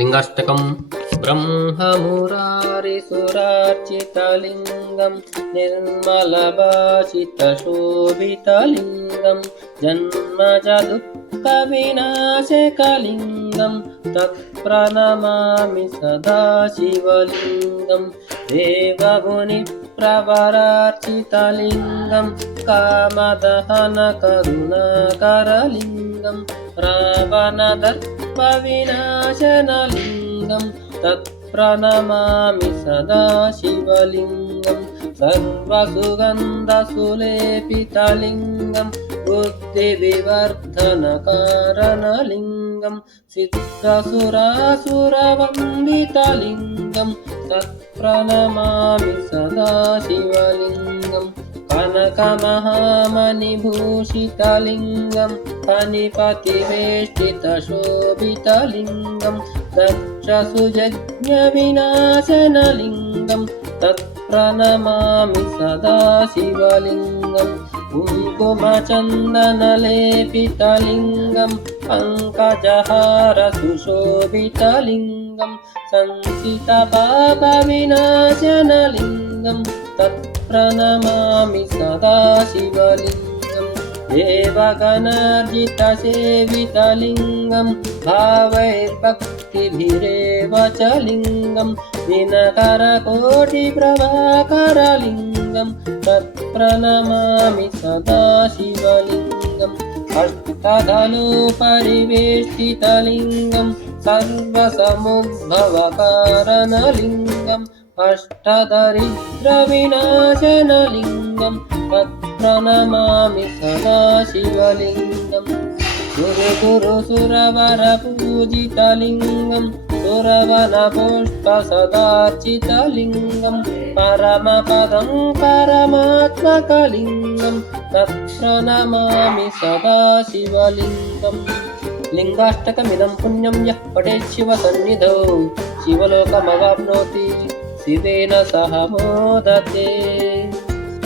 लिङ्गाष्टकम् ब्रह्ममुरारिसुरार्चितलिङ्गं निर्मलभाषितशोभितलिङ्गं जन्मजदुःखविनाशकलिङ्गं तत्प्रणमामि सदा शिवलिङ्गं देवमुनिप्रवरार्चितलिङ्गं कामदहनकरुणाकरलिङ्गं रावणदर्पविनाशनलिङ्गं तत्प्रणमामि सदा शिवलिङ्गं सर्वसुगन्धसुलेपितलिङ्गं बुद्धिविवर्धनकारणलिङ्गं सिद्धसुरासुरवन्दितलिङ्गं तत्प्रणमामि सदा शिवलिङ्गं कनकमहामणिभूषितलिङ्गं फणिपतिवेष्टितशोभितलिङ्गं दक्षसुयज्ञविनाशनलिङ्गं तत्प्रणमामि सदा शिवलिङ्गं कुङ्कुमचन्दनलेपितलिङ्गं पङ्कजहारसुशोभितलिङ्गं संसितपापविनाशनलिङ्गं तत्प्रणमामि सदा शिवलिङ्गं देवगणार्जितसेवितलिङ्गं भावैर्भक्तिभिरेव च लिङ्गं दिनकरकोटिप्रभाकरलिङ्गं तत्प्रणमामि सदा शिवलिङ्गम् अष्टधनुपरिवेष्टितलिङ्गं सर्वसमुद्भवकारणलिङ्गम् अष्टदरिद्रविनाशनलिङ्गं तत्प्रणमामि सदा शिवलिङ्गं सुरगुरुसुरवरपूजितलिङ्गं सुरवनपुष्पसदार्चितलिङ्गं परमपदं परमात्मकलिङ्गं तत्प्रणमामि सदा शिवलिङ्गं लिङ्गाष्टकमिदं पुण्यं यः पठेत् शिवसन्निधौ शिवलोकमवाप्नोति शिवेन सह मोदते।